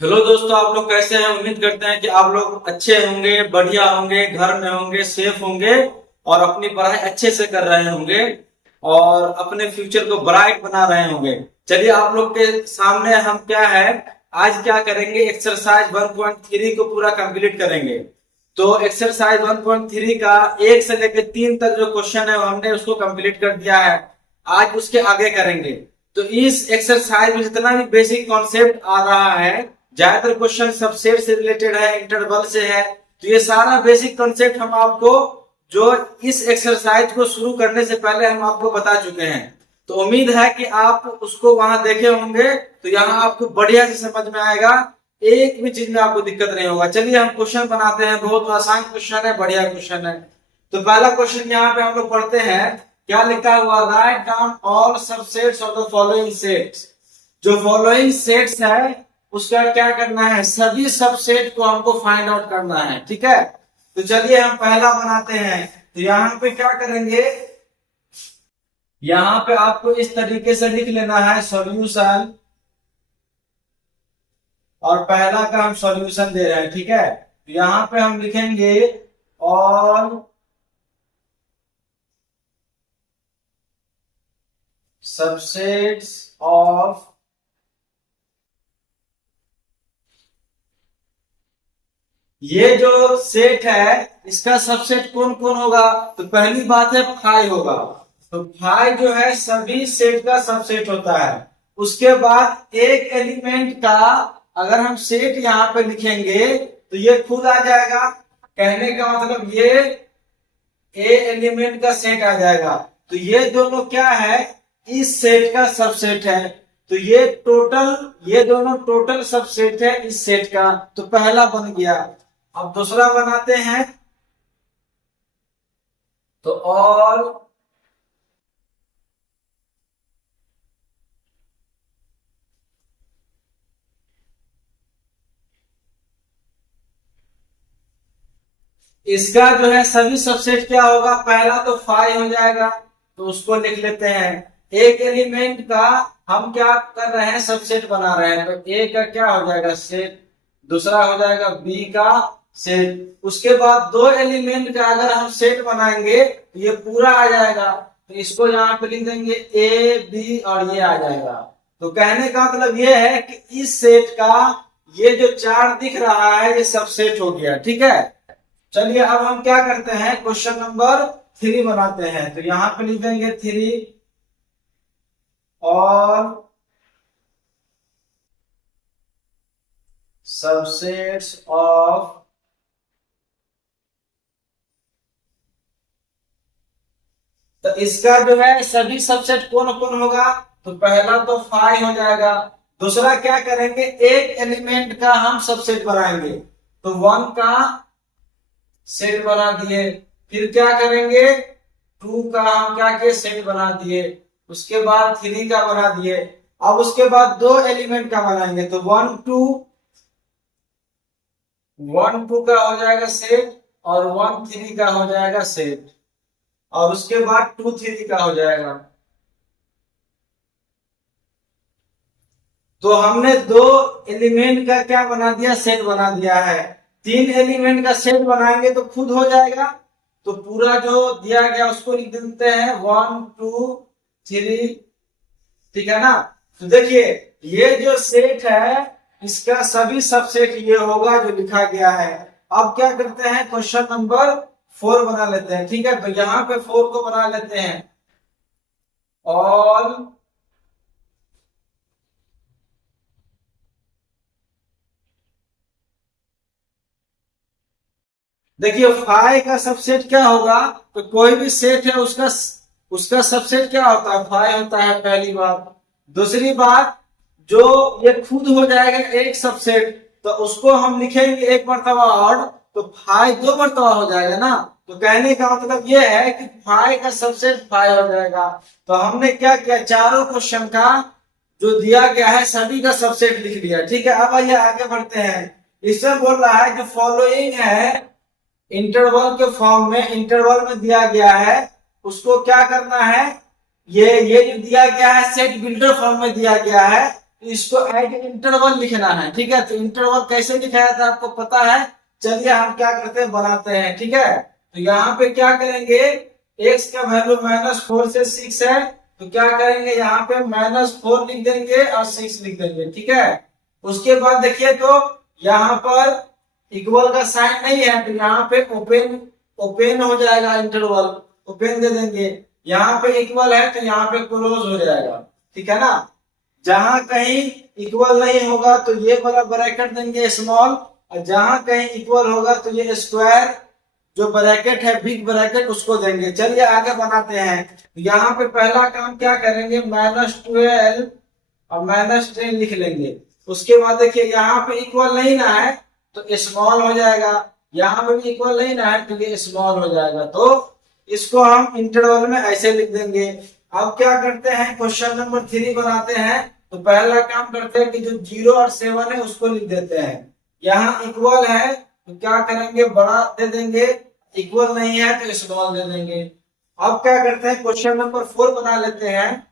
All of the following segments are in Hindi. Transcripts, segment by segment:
हेलो दोस्तों, आप लोग कैसे हैं। उम्मीद करते हैं कि आप लोग अच्छे होंगे, बढ़िया होंगे, घर में होंगे, सेफ होंगे और अपनी पढ़ाई अच्छे से कर रहे होंगे और अपने फ्यूचर को ब्राइट बना रहे होंगे। चलिए, आप लोग के सामने हम क्या है, आज क्या करेंगे, एक्सरसाइज 1.3 को पूरा कंप्लीट करेंगे। तो एक्सरसाइज 1.3 का 1 से लेकर 3 तक जो क्वेश्चन है वो हमने उसको कंप्लीट कर दिया है। आज उसके आगे करेंगे। तो इस एक्सरसाइज में जितना भी बेसिक कॉन्सेप्ट आ रहा है, ज्यादातर क्वेश्चन सबसेट से रिलेटेड है, इंटरवल से है। तो ये सारा बेसिक कॉन्सेप्ट हम आपको जो इस एक्सरसाइज को शुरू करने से पहले हम आपको बता चुके हैं। तो उम्मीद है कि आप उसको वहां देखे होंगे, तो यहाँ आपको बढ़िया से समझ में आएगा। एक भी चीज में आपको दिक्कत नहीं होगा। चलिए हम क्वेश्चन बनाते हैं। बहुत आसान क्वेश्चन है, बढ़िया क्वेश्चन है। तो पहला क्वेश्चन यहाँ पे हम लोग पढ़ते हैं। क्या लिखा हुआ, write down all subsets of the following sets. जो फॉलोइंग सेट्स है उसका क्या करना है, सभी सबसेट को हमको फाइंड आउट करना है। ठीक है, तो चलिए हम पहला बनाते हैं। तो यहाँ पे क्या करेंगे, यहाँ पे आपको इस तरीके से लिख लेना है सॉल्यूशन, और पहला का हम सॉल्यूशन दे रहे हैं। ठीक है, तो यहाँ पे हम लिखेंगे ऑल सबसेट्स ऑफ ये जो सेट है इसका सबसेट कौन कौन होगा। तो पहली बात है फाइव होगा। तो फाइव जो है सभी सेट का सबसेट होता है। उसके बाद एक एलिमेंट का अगर हम सेट यहाँ पे लिखेंगे तो ये खुद आ जाएगा। कहने का मतलब ये ए एलिमेंट का सेट आ जाएगा। तो ये दोनों क्या है, इस सेट का सबसेट है। तो ये दोनों टोटल सबसेट है इस सेट का। तो पहला बन गया। अब दूसरा बनाते हैं। तो ऑल इसका जो है सभी सबसेट क्या होगा, पहला तो फाइव हो जाएगा। तो उसको लिख लेते हैं। एक एलिमेंट का हम क्या कर रहे हैं, सबसेट बना रहे हैं। तो ए का क्या हो जाएगा, सेट। दूसरा हो जाएगा बी का सेट। उसके बाद दो एलिमेंट का अगर हम सेट बनाएंगे तो ये पूरा आ जाएगा। तो इसको यहाँ पे लिख देंगे ए बी और ये आ जाएगा। तो कहने का मतलब ये है कि इस सेट का ये जो चार दिख रहा है ये सबसेट हो गया। ठीक है, चलिए अब हम क्या करते हैं, क्वेश्चन नंबर 3 बनाते हैं। तो यहाँ पे लिख देंगे 3 और सबसेट्स ऑफ तो इसका जो है सभी सबसेट कौन कौन होगा। तो पहला तो फाइव हो जाएगा। दूसरा क्या करेंगे, एक एलिमेंट का हम सबसेट बनाएंगे। तो 1 का सेट बना दिए। फिर क्या करेंगे, 2 का हम क्या के सेट बना दिए। उसके बाद 3 का बना दिए। अब उसके बाद दो एलिमेंट का बनाएंगे। तो 1 2 का हो जाएगा सेट और 1 3 का हो जाएगा सेट। और उसके बाद 2 3 का हो जाएगा। तो हमने दो एलिमेंट का क्या बना दिया, सेट बना दिया है। 3 एलिमेंट का सेट बनाएंगे तो खुद हो जाएगा। तो पूरा जो दिया गया उसको लिख देते हैं 1 2 3। ठीक है ना। तो देखिए ये जो सेट है इसका सभी सबसेट ये होगा जो लिखा गया है। अब क्या करते हैं, क्वेश्चन नंबर 4 बना लेते हैं। ठीक है, तो यहां पे 4 को बना लेते हैं। ऑल देखिए 5 का सबसेट क्या होगा। तो कोई भी सेट है उसका सबसेट क्या होता है, 5 होता है, पहली बात। दूसरी बात, जो ये खुद हो जाएगा एक सबसेट, तो उसको हम लिखेंगे एक मर्तबा और, तो 5 दो मर्तबा हो जाएगा ना। तो कहने का मतलब ये है कि 5 का सबसेट 5 हो जाएगा। तो हमने क्या किया, चारों क्वेश्चन का जो दिया गया है सभी का सबसेट लिख लिया। ठीक है, अब आइए आगे बढ़ते हैं। इसमें बोल रहा है जो फॉलोइंग है इंटरवल के फॉर्म में, इंटरवल में दिया गया है, उसको क्या करना है, ये जो दिया गया है सेट बिल्डर फॉर्म में दिया गया है, इसको एज इंटरवल लिखना है, ठीक है। तो इंटरवल कैसे लिखाया था आपको पता है, चलिए हम क्या करते हैं बनाते हैं, ठीक है। तो यहाँ पे क्या करेंगे, x का वैल्यू -4 से 6 है, तो क्या करेंगे यहाँ पे -4 लिख देंगे और 6 लिख देंगे, ठीक है। उसके बाद देखिए तो यहाँ पर इक्वल का साइन नहीं है, तो यहाँ पे ओपन ओपन हो जाएगा, इंटरवल ओपन दे देंगे। यहाँ पे इक्वल है तो यहाँ पे क्लोज हो जाएगा, ठीक है ना। जहां कहीं इक्वल नहीं होगा तो ये वाला ब्रैकेट देंगे स्मॉल, और जहां कहीं इक्वल होगा तो ये स्क्वायर जो ब्रैकेट है बिग ब्रैकेट उसको देंगे। चलिए आगे बनाते हैं। यहाँ पे पहला काम क्या करेंगे, -12 और -10 लिख लेंगे। उसके बाद देखिए यहाँ पे इक्वल नहीं ना है तो स्मॉल हो जाएगा, यहाँ पे भी इक्वल नहीं ना है तो ये स्मॉल हो जाएगा। तो इसको हम इंटरवल में ऐसे लिख देंगे। अब क्या करते हैं, क्वेश्चन नंबर 3 बनाते हैं। तो पहला काम करते हैं कि जो 0 और 7 है उसको लिख देते हैं। यहाँ इक्वल है तो क्या करेंगे, बड़ा दे देंगे, इक्वल नहीं है तो स्मॉल दे देंगे। अब क्या करते हैं, क्वेश्चन नंबर 4 बना लेते हैं।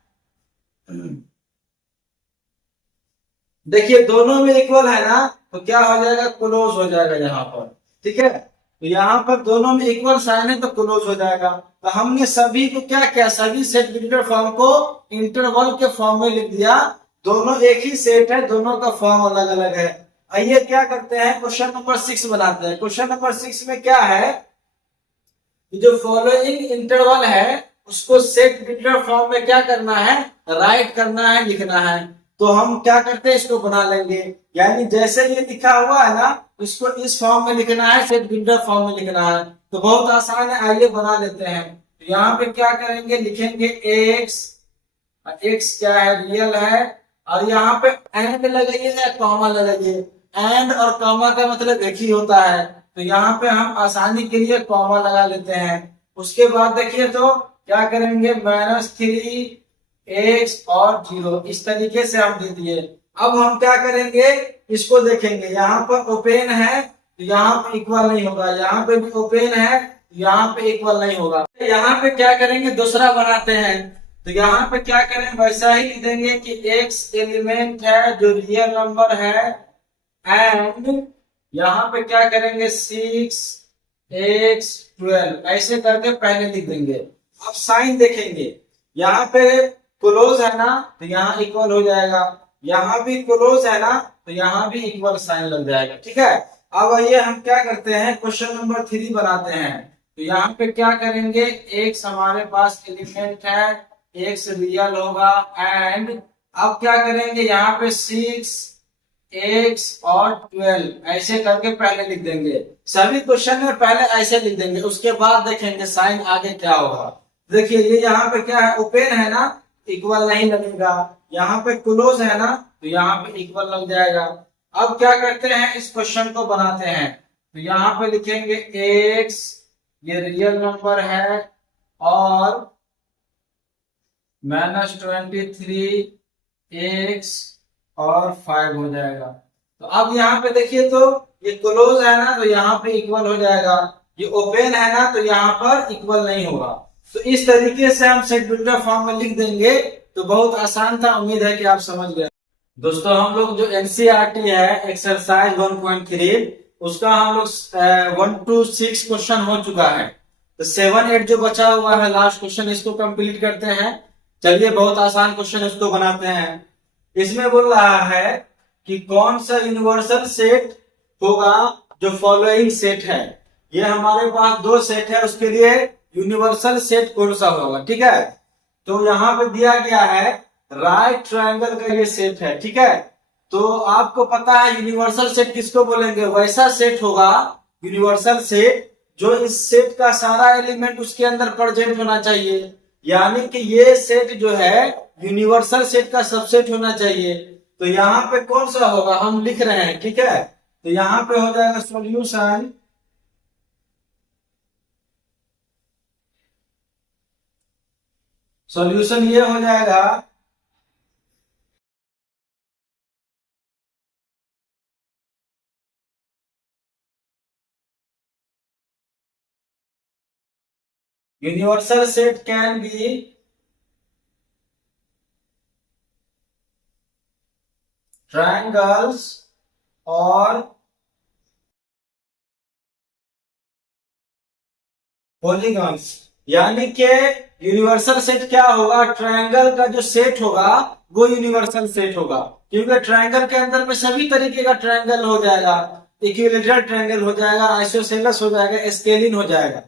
देखिए दोनों में इक्वल है ना, तो क्या हो जाएगा, क्लोज हो जाएगा यहाँ पर, ठीक है। तो यहाँ पर दोनों में इक्वल साइन है तो क्लोज हो जाएगा। तो हमने सभी को क्या किया, सभी सेट बिल्डर फॉर्म को इंटरवल के फॉर्म में लिख दिया। दोनों एक ही सेट है, दोनों का फॉर्म अलग अलग है। आइए क्या करते हैं, क्वेश्चन नंबर 6 बनाते हैं। क्वेश्चन नंबर 6 में क्या है, जो फॉलोइंग इंटरवल है उसको सेट बिल्डर फॉर्म में क्या करना है, राइट करना है, लिखना है। तो हम क्या करते हैं, इसको बना लेंगे। यानी जैसे ये लिखा हुआ है ना, इसको इस फॉर्म में लिखना है, सेट बिल्डर फॉर्म में लिखना है। तो बहुत आसान है, आइए बना लेते हैं। तो यहाँ पे क्या करेंगे, लिखेंगे x, x क्या है, रियल है, और यहाँ पे एंड लगाइए या कॉमा लगाइए। एंड और कॉमा का मतलब एक ही होता है, तो यहाँ पे हम आसानी के लिए कॉमा लगा लेते हैं। उसके बाद देखिए तो क्या करेंगे, -3x और 0 इस तरीके से हम दे दिए। अब हम क्या करेंगे, इसको देखेंगे। यहाँ पर ओपन है तो यहाँ पे इक्वल नहीं होगा, यहाँ पे भी ओपन है तो यहाँ पे इक्वल नहीं होगा। यहाँ पे क्या करेंगे, दूसरा बनाते हैं। तो यहाँ पे क्या करें, वैसा ही लिख देंगे कि x एलिमेंट है जो रियल नंबर है, एंड यहाँ पे क्या करेंगे 6x12 ऐसे करके पहले लिख देंगे। अब साइन देखेंगे, यहाँ पे क्लोज है ना तो यहाँ इक्वल हो जाएगा, यहाँ भी क्लोज है ना तो यहाँ भी इक्वल साइन लग जाएगा, ठीक है। अब आइए हम क्या करते हैं, क्वेश्चन नंबर 3 बनाते हैं। तो यहाँ पे क्या करेंगे, x हमारे पास एलिमेंट है, x रियल होगा, एंड अब क्या करेंगे, यहाँ पे 6x और 12 ऐसे करके पहले लिख देंगे। सभी क्वेश्चन में पहले ऐसे लिख देंगे, उसके बाद देखेंगे साइन आगे क्या होगा। देखिए ये यहाँ पे क्या है, ओपन है ना, इक्वल नहीं लगेगा, यहाँ पे क्लोज है ना तो यहाँ पे इक्वल लग जाएगा। अब क्या करते हैं, इस क्वेश्चन को बनाते हैं। तो यहाँ पे लिखेंगे x ये रियल नंबर है और -23x और 5 हो जाएगा। तो अब यहाँ पे देखिए तो ये क्लोज है ना तो यहाँ पे इक्वल हो जाएगा, ये ओपन है ना तो यहाँ पर इक्वल नहीं होगा। तो इस तरीके से हम सेट बिल्डर फॉर्म में लिख देंगे। तो बहुत आसान था, उम्मीद है कि आप समझ गए। दोस्तों हम लोग जो एनसीईआरटी है एक्सरसाइज 1.3 उसका हम लोग 1 to 6 क्वेश्चन हो चुका है। तो 7, 8 जो बचा हुआ है लास्ट क्वेश्चन, इसको कंप्लीट करते हैं। चलिए बहुत आसान क्वेश्चन इसको बनाते हैं। इसमें बोल रहा है कि कौन सा यूनिवर्सल सेट होगा जो फॉलोइंग सेट है। ये हमारे पास 2 सेट है, उसके लिए यूनिवर्सल सेट कौन सा होगा, ठीक है। तो यहाँ पे दिया गया है राइट ट्रायंगल का ये सेट है, ठीक है। तो आपको पता है यूनिवर्सल सेट किसको बोलेंगे, वैसा सेट होगा यूनिवर्सल सेट जो इस सेट का सारा एलिमेंट उसके अंदर प्रेजेंट होना चाहिए। यानी कि ये सेट जो है यूनिवर्सल सेट का सबसेट होना चाहिए। तो यहाँ पे कौन सा होगा हम लिख रहे हैं, ठीक है। तो यहाँ पे हो जाएगा सॉल्यूशन, सॉल्यूशन ये हो जाएगा universal set can be triangles और पॉलीगॉन्स। यानी कि यूनिवर्सल सेट क्या होगा, ट्रायंगल का जो सेट होगा वो यूनिवर्सल सेट होगा, क्योंकि ट्रायंगल के अंदर में सभी तरीके का ट्रायंगल हो जाएगा, इक्विलेटरल ट्रायंगल हो जाएगा, आइसोसेलेस हो जाएगा, स्केलिन हो जाएगा।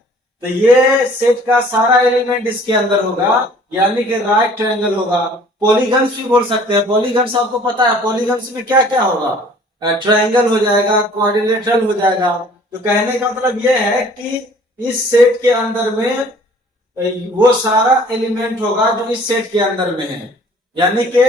तो ये सेट का सारा एलिमेंट इसके अंदर होगा, यानी कि राइट ट्रायंगल होगा। पॉलीगन्स भी बोल सकते हैं। पॉलीगन्स आपको पता है, पॉलीगन्स में क्या क्या होगा, ट्रायंगल हो जाएगा, क्वाड्रिलेटरल हो जाएगा। तो कहने का मतलब ये है कि इस सेट के अंदर में वो सारा एलिमेंट होगा जो इस सेट के अंदर में है, यानी कि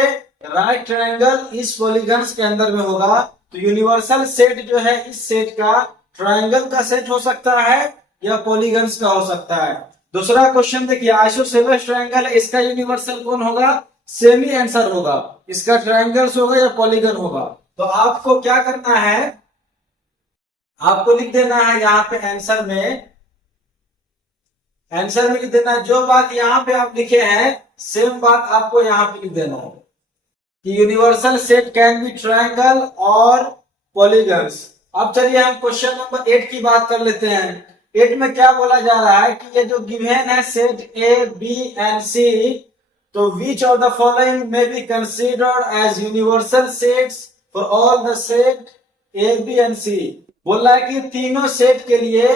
राइट ट्रायंगल इस पॉलीगन्स के अंदर में होगा। तो यूनिवर्सल सेट जो है इस सेट का ट्रायंगल का सेट हो सकता है या पॉलीगन्स का हो सकता है। दूसरा क्वेश्चन देखिए, आइसोसेलेस ट्रायंगल है, इसका यूनिवर्सल कौन होगा, सेम ही आंसर होगा, इसका ट्रायंगल्स होगा या पॉलीगन होगा। तो आपको क्या करना है, आपको लिख देना है यहाँ पे आंसर में, आंसर में लिख देना है जो बात यहाँ पे आप लिखे हैं सेम बात आपको यहाँ पे लिख देना है कि universal set can be triangle और पॉलीगन्स। अब चलिए हम क्वेश्चन नंबर 8 की बात कर लेते हैं। 8 में क्या बोला जा रहा है कि ये जो गिवन है set A B and C, तो which of the following may be considered as universal sets for all the set A B and C. बोल रहा है कि तीनों सेट के लिए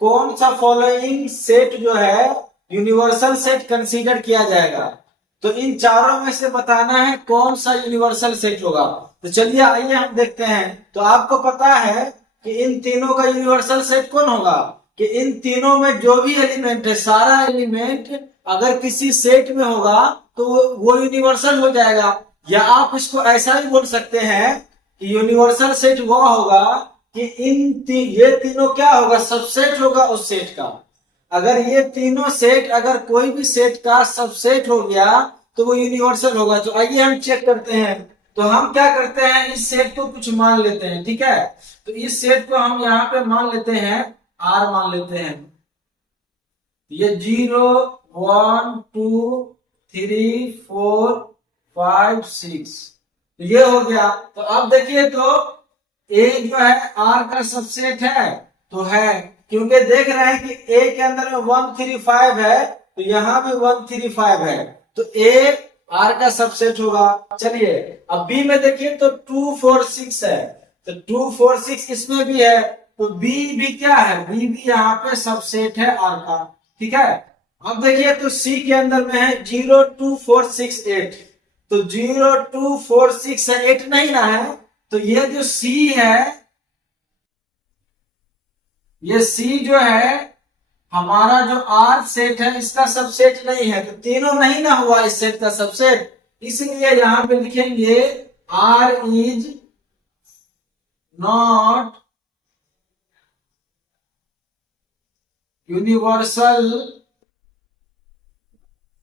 कौन सा फॉलोइंग सेट जो है यूनिवर्सल सेट कंसीडर किया जाएगा। तो इन चारों में से बताना है कौन सा यूनिवर्सल सेट होगा। तो चलिए आइए हम देखते हैं। तो आपको पता है कि इन तीनों का यूनिवर्सल सेट कौन होगा, कि इन तीनों में जो भी एलिमेंट है, सारा एलिमेंट अगर किसी सेट में होगा तो वो यूनिवर्सल हो जाएगा। या आप इसको ऐसा भी बोल सकते हैं कि यूनिवर्सल सेट वो होगा कि ये तीनों क्या होगा, सबसेट होगा उस सेट का। अगर ये तीनों सेट, अगर कोई भी सेट का सबसेट हो गया तो वो यूनिवर्सल होगा। तो आइए हम चेक करते हैं। तो हम क्या करते हैं, इस सेट को कुछ मान लेते हैं, ठीक है। तो इस सेट को हम यहाँ पे मान लेते हैं, आर मान लेते हैं। ये 0 1 2 3 4 5 6 ये हो गया। तो अब देखिए, तो ए जो है आर का सबसेट है, तो है, क्योंकि देख रहे हैं कि ए के अंदर में 1 3 5 है, तो यहां भी 1 3 5 है, तो ए आर का सबसेट होगा। चलिए अब बी में देखिए, तो 2 4 6 है, तो 2 4 6 इसमें भी है, तो बी भी क्या है, बी भी यहाँ पे सबसेट है आर का, ठीक है। अब देखिए, तो सी के अंदर में है 0 2 4 6 8, तो 0 2 4 6 है, 8 नहीं ना है, तो ये जो सी है, ये सी जो है हमारा जो आर सेट है इसका सबसेट नहीं है, तो तीनों नहीं ना हुआ इस सेट का सबसेट, इसलिए यहां पे लिखेंगे R is not universal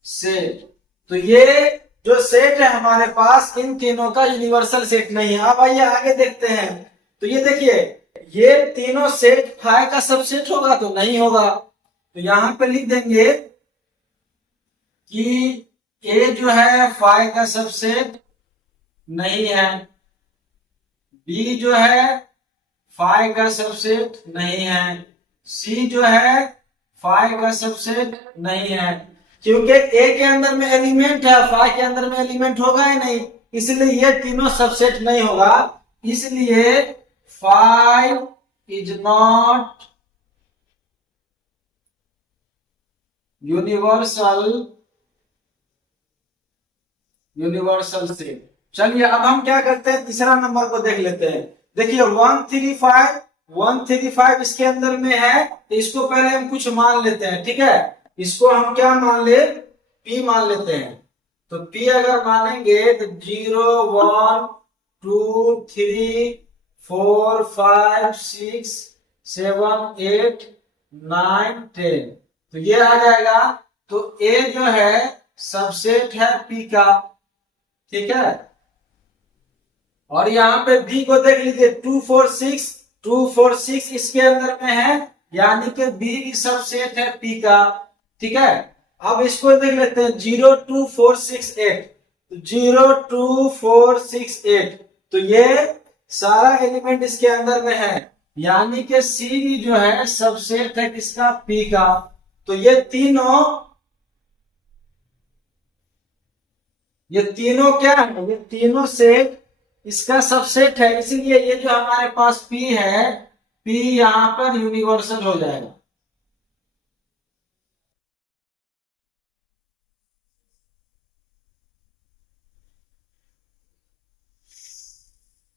set. तो ये जो सेट है हमारे पास, इन तीनों का यूनिवर्सल सेट नहीं है। अब आइए आगे देखते हैं। तो ये देखिए, ये तीनों सेट फाइव का सबसेट होगा तो नहीं होगा, तो यहां पे लिख देंगे कि ए जो है फाइव का सबसेट नहीं है, बी जो है फाइव का सबसेट नहीं है, सी जो है फाइव का सबसेट नहीं है, क्योंकि ए के अंदर में एलिमेंट है, फाइव के अंदर में एलिमेंट होगा ही नहीं, इसलिए ये तीनों सबसेट नहीं होगा। इसलिए five is not universal set. चलिए अब हम क्या करते हैं, तीसरा नंबर को देख लेते हैं। देखिए 135 इसके अंदर में है, तो इसको पहले हम कुछ मान लेते हैं, ठीक है। इसको हम क्या मान ले, P मान लेते हैं। तो P अगर मानेंगे तो 0 1 2 3 4 5 6 7 8 9 10, तो ये आ जाएगा। तो A जो है सबसेट है P का, ठीक है। और यहाँ पे B को देख लीजिए, 2 4 6 इसके अंदर में है, यानी कि B भी सबसेट है P का, ठीक है। अब इसको देख लेते हैं, 0 2 4 6 8, 0 2 4 6 8, तो ये सारा एलिमेंट इसके अंदर में है, यानी कि सी जो है सबसेट है किसका, पी का। तो ये तीनों क्या है, ये तीनों सेट इसका सबसेट है, इसीलिए ये जो हमारे पास पी है, पी यहां पर यूनिवर्सल हो जाएगा।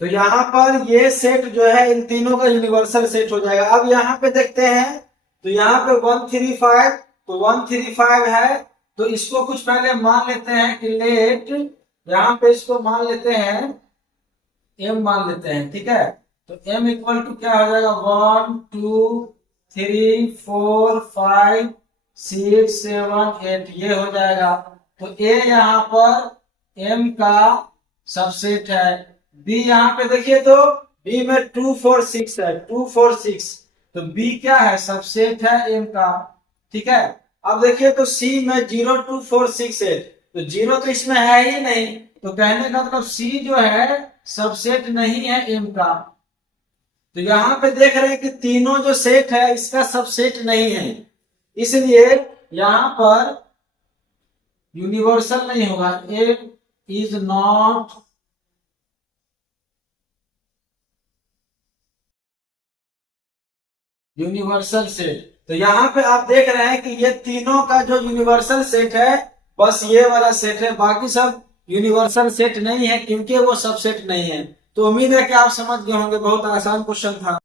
तो यहाँ पर ये सेट जो है इन तीनों का यूनिवर्सल सेट हो जाएगा। अब यहाँ पे देखते हैं, तो यहाँ पे 135, तो 135 है, तो इसको कुछ पहले मान लेते हैं कि लेट, यहाँ पे इसको मान लेते हैं m मान लेते हैं, ठीक है। तो m इक्वल टू क्या हो जाएगा, 1 2 3 4 5 6 7 8 ये हो जाएगा। तो a यहाँ पर m का सबसेट है। b यहाँ पे देखिए तो b में 2 4 6 है, 2 4 6, तो b क्या है, सबसेट है m का, ठीक है। अब देखिए तो c में 0 2 4 6 8, तो 0 तो इसमें है ही नहीं, तो कहने का मतलब c जो है सबसेट नहीं है m का। तो यहाँ पे देख रहे हैं कि तीनों जो सेट है इसका सबसेट नहीं है, इसलिए यहाँ पर यूनिवर्सल नहीं होगा, m is not universal set. तो यहाँ पे आप देख रहे हैं कि ये तीनों का जो यूनिवर्सल सेट है बस ये वाला सेट है, बाकी सब यूनिवर्सल सेट नहीं है क्योंकि वो सबसेट नहीं है। तो उम्मीद है कि आप समझ गए होंगे, बहुत आसान क्वेश्चन था।